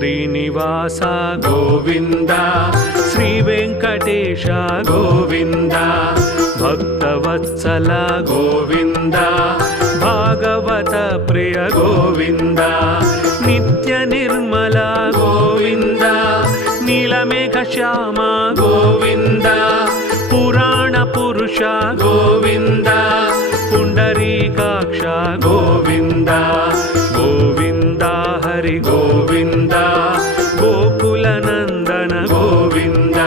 శ్రీనివాస గోవింద శ్రీ వెంకటేశ గోవింద భక్తవత్సల గోవింద భాగవత ప్రియ గోవింద నిత్య నిర్మల గోవింద నీలమేఘ శ్యామ గోవింద పురాణ పురుష గోవింద పుండరీకాక్ష గోవింద గోవింద హరి గోవింద గోకుల నందన గోవింద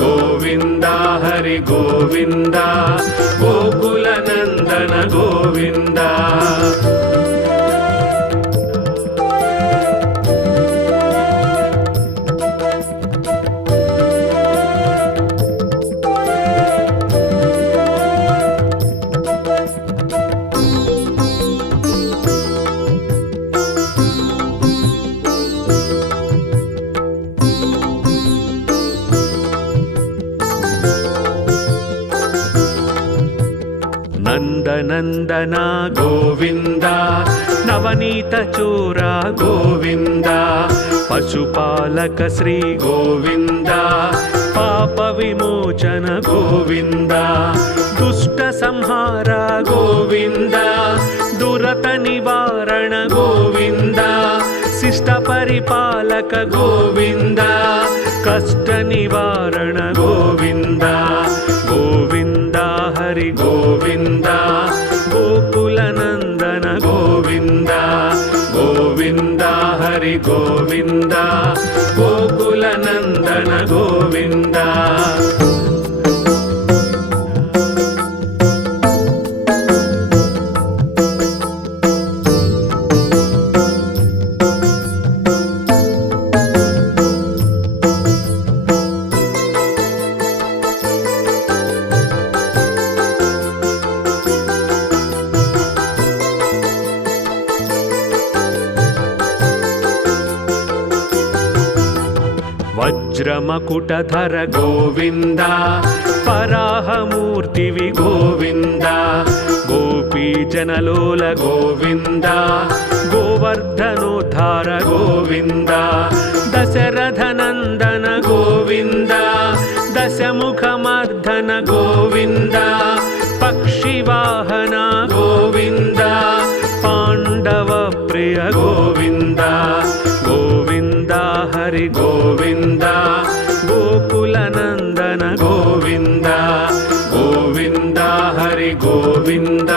గోవింద హరి గోవింద గోకుల నందన గోవింద. నందనందన గోవింద నవనీత చోర గోవింద పశుపాలక శ్రీ గోవింద పాప విమోచన గోవింద దుష్ట సంహార గోవింద దురత నివారణ గోవింద శిష్ట పరిపాలక గోవింద కష్ట నివారణ గోవింద గోవింద హరి గోవింద గోకుల నందన గోవింద గోవింద హరి గోవింద గోకుల నందన గోవింద. వజ్రమకుటధర గోవింద వరాహమూర్తివి గోవింద గోపీజనలోల గోవింద గోవర్ధనోద్ధార గోవింద దశరథనందన గోవింద దశముఖమర్ధన గోవింద పక్షివాహన గోవింద పాండవ ప్రియ గోవింద గోవింద హరి గోవింద గోకుల నందన గోవింద గోవింద హరి గోవింద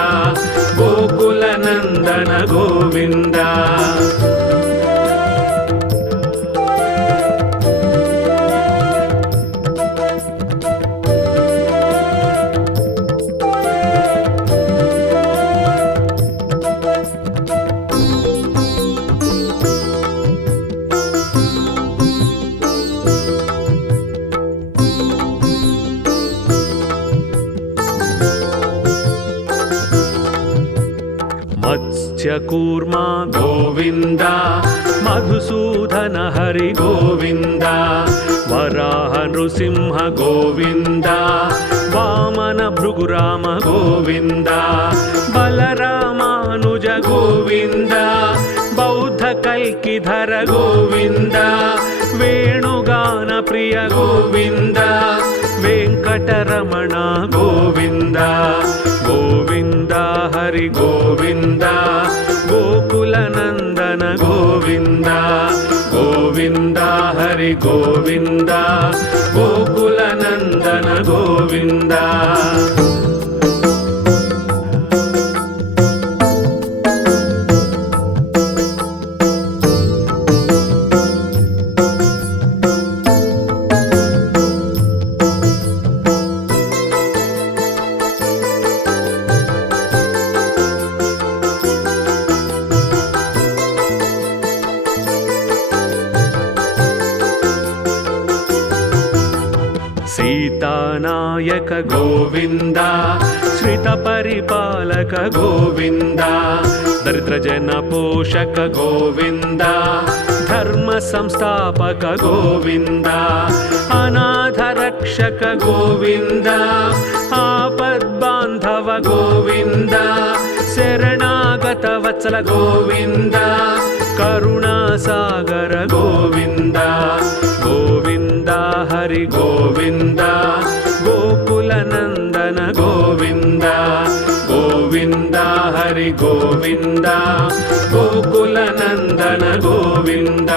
గోకుల నందన గోవింద. మత్స్యకూర్మా గోవింద మధుసూదన హరి గోవింద వరాహ నృసింహ గోవింద వామన భృగురామ గోవింద బలరామానుజ గోవింద బౌద్ధ కల్కిధర గోవింద వేణుగాన ప్రియ గోవింద వెంకటరమణ గోవింద గోవింద హరి గోవింద గోకుల నందన గోవింద గోవింద హరి గోవింద గోకుల నందన గోవింద. సీతానాయక గోవింద శ్రిత పరిపాలక గోవింద దరిద్ర జన పోషక గోవింద ధర్మ సంస్థాపక గోవింద అనాథ రక్షక గోవింద ఆపద్బాంధవ గోవింద శరణాగత వత్సల గోవింద करुणासागर गोविन्द गोविन्द हरि गोविन्द गोकुलनन्दन गोविन्द गोविन्द हरि गोविन्द गोकुलनन्दन गोविन्द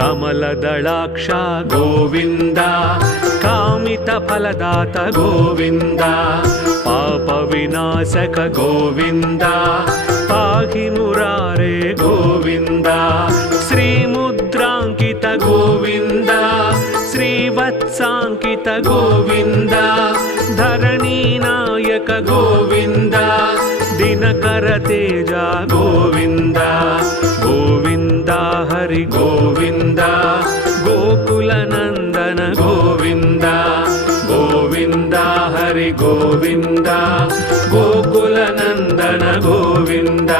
कमलदलाक्ष गोविन्द कामितफलदात गोविन्द पापविनाशक गोविन्द पाहि मुरारे गोविन्द श्रीमुद्राङ्कित गोविन्द श्रीवत्साङ्कित गोविन्द धरणीनायक गोविन्द दिनकर तेज गोविन्द गोविन्द हरि गोविन्द गोकुलनन्दन गोविन्द गोविन्द हरि गोविन्द गोकुलनन्दन गोविन्द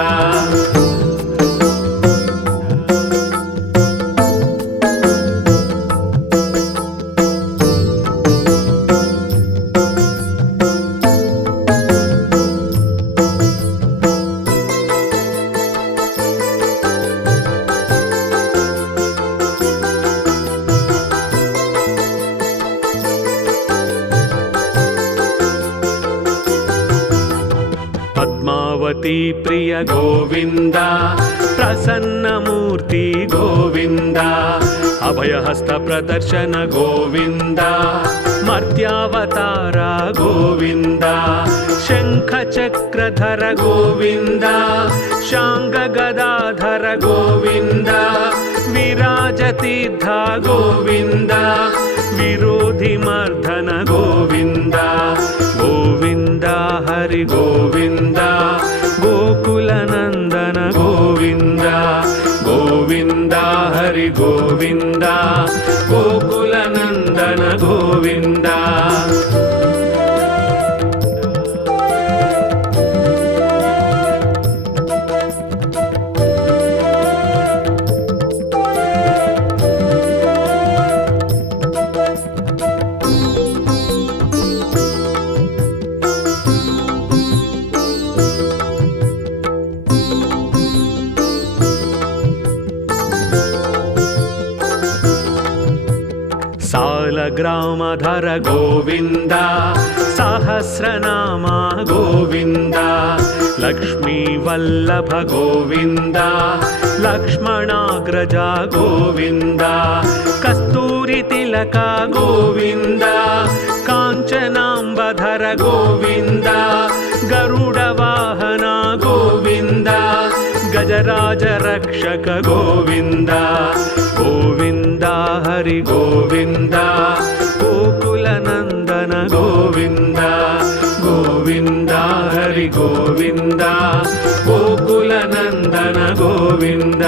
पद्मावती प्रिय गोविन्द प्रसन्नमूर्ति गोविन्द अभयहस्त प्रदर्शन गोविन्द मर्त्यावतार गोविन्द शङ्खचक्रधर गोविन्द शाङ्गगदाधर गोविन्द विराजतीर्थ गोविन्द विरोधिमर्दन गोविन्द गोविन्द हरि गोविन्द गोकुलनन्दन गोविन्द गोविन्द हरि गोविन्द गोकुलनन्दन गोविन्द सालग्रामधर गोविन्द सहस्रनाम गोविन्द लक्ष्मीवल्लभ गोविन्द लक्ष्मणाग्रज गोविन्द कस्तूरितिलक गोविन्द काञ्चनाम्बधर गोविन्द गरुडवाहन गोविन्द गजराज रक्षक गोविन्द गोविन्द हरि गोविन्द गोकुलनन्दन गोविन्द गोविन्द हरि गोविन्द गोकुलनन्दन गोविन्द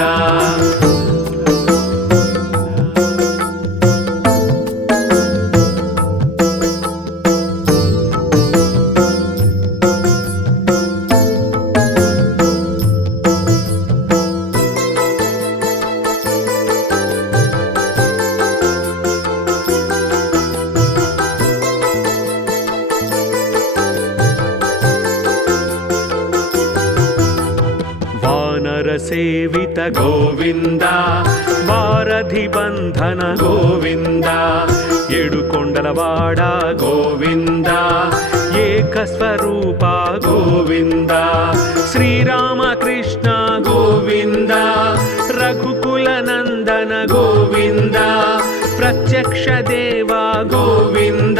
सेवित गोविन्द वारधि बन्धन गोविन्द एडुकोण्डलवाड गोविन्द एकस्वरूप गोविन्द श्रीरामकृष्ण गोविन्द रघुकुलनन्दन गोविन्द प्रत्यक्ष देव गोविन्द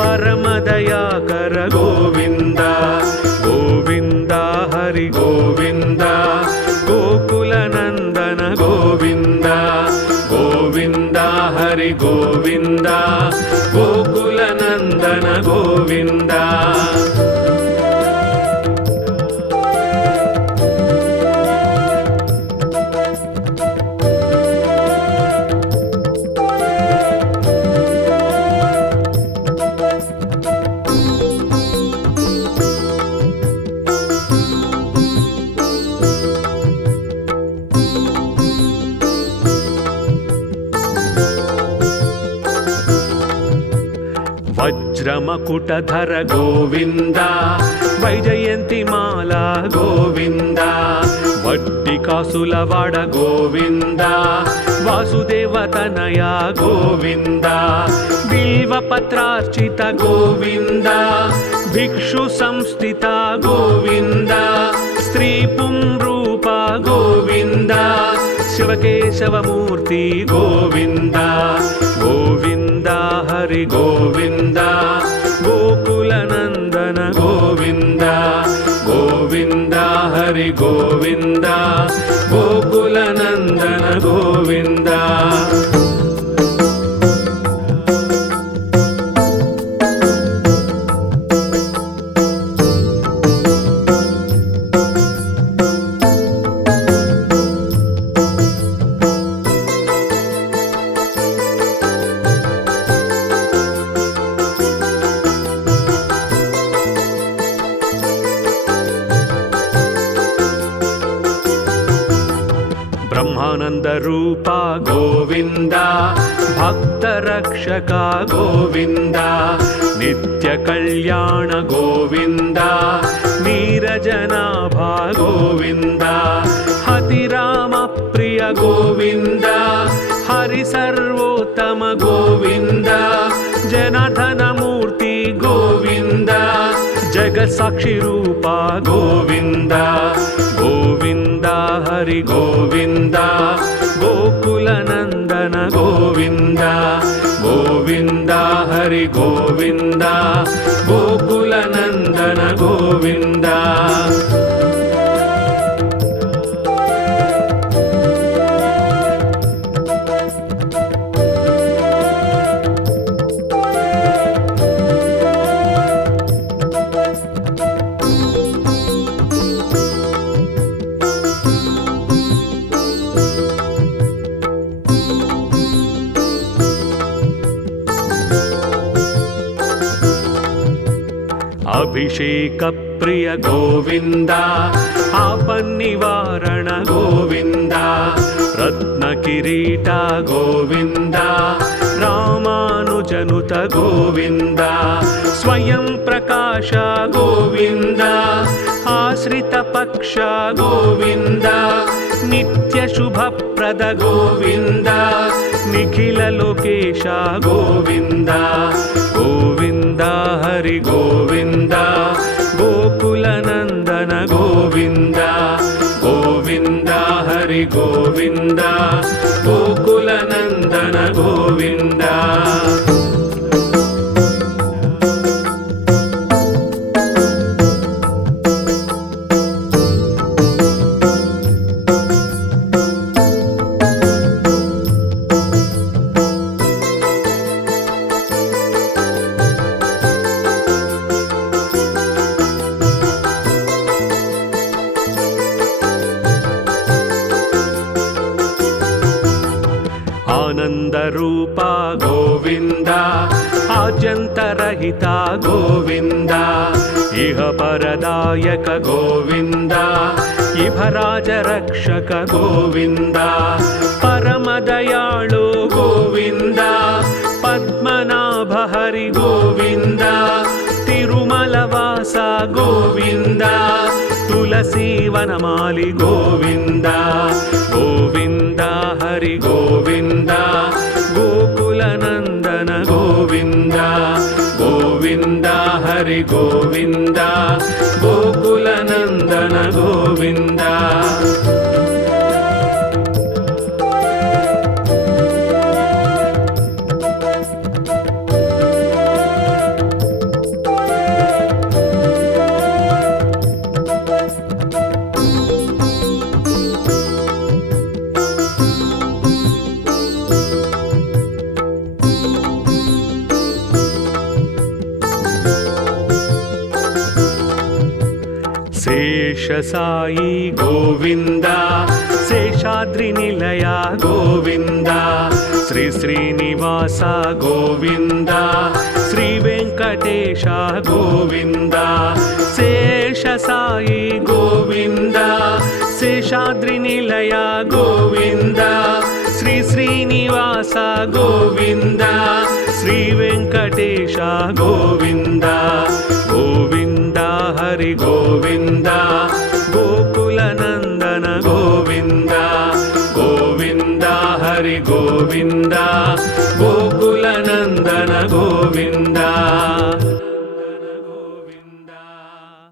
परमदयाकर गोविन्द गोविन्द हरि गोविन्द गोकुलनन्दन गोविन्द गोविन्द हरि गोविन्द गोकुलनन्दन गोविन्द వజ్రమకుటధర గోవింద వైజయంతిమాల గోవింద వడ్డి కాసులవాడ గోవింద వాసుదేవతనయ గోవింద బిల్వపత్రార్చిత గోవింద భిక్షు సంస్థిత గోవింద స్త్రీ పుంరూప గోవింద శివకేశవమూర్తి గోవింద గోవింద హరి గోవింద గోకులనందన గోవింద గోవింద హరి గోవింద గోకులనందన గోవింద బ్రహ్మానంద రూప గోవింద భక్త రక్షక గోవింద నిత్య కళ్యాణ గోవింద నీరజనాభ గోవింద హతిరామ ప్రియ గోవింద హరి సర్వోత్తమ గోవింద జనార్దన మూర్తి గోవింద జగత్ సాక్షి రూప గోవింద గోవింద హరి గోవింద గోకులనందన గోవింద గోవింద హరి గోవింద గోకులనందన గోవింద అభిషేక ప్రియ గోవింద ఆపన్నివారణ గోవింద రత్న కిరీట గోవింద రామానుజనుత గోవింద స్వయం ప్రకాశ గోవింద ఆశ్రిత పక్ష గోవింద నిత్య శుభప్రద గోవింద నిఖిల లోకేశ గోవింద గోవింద హరి గోవింద గోకులనందన గోవింద గోవింద హరి గోవింద గోకులనందన గోవింద ఆనంద రూప గోవింద ఆద్యంతరహిత గోవింద ఇహ పరదాయక గోవింద ఇభరాజ రక్షక గోవింద పరమదయాళు గోవింద పద్మనాభ హరి గోవింద తిరుమల వాస గోవింద తులసీ వనమాలి గోవింద గోవింద హరి గోవింద గోకులనందన గోవింద గోవింద హరి గోవింద గోకులనందన గోవింద శేషసాయి గోవింద శేషాద్రి నిలయ గోవింద శ్రీ శ్రీనివాస గోవింద శ్రీ వెంకటేశ గోవింద శేషసాయి గోవింద శేషాద్రి నిలయ గోవింద శ్రీ శ్రీనివాస గోవింద శ్రీ వెంకటేశ గోవింద గోవింద హరి గోవింద గోకుల నందన గోవింద గోవింద హరి గోవింద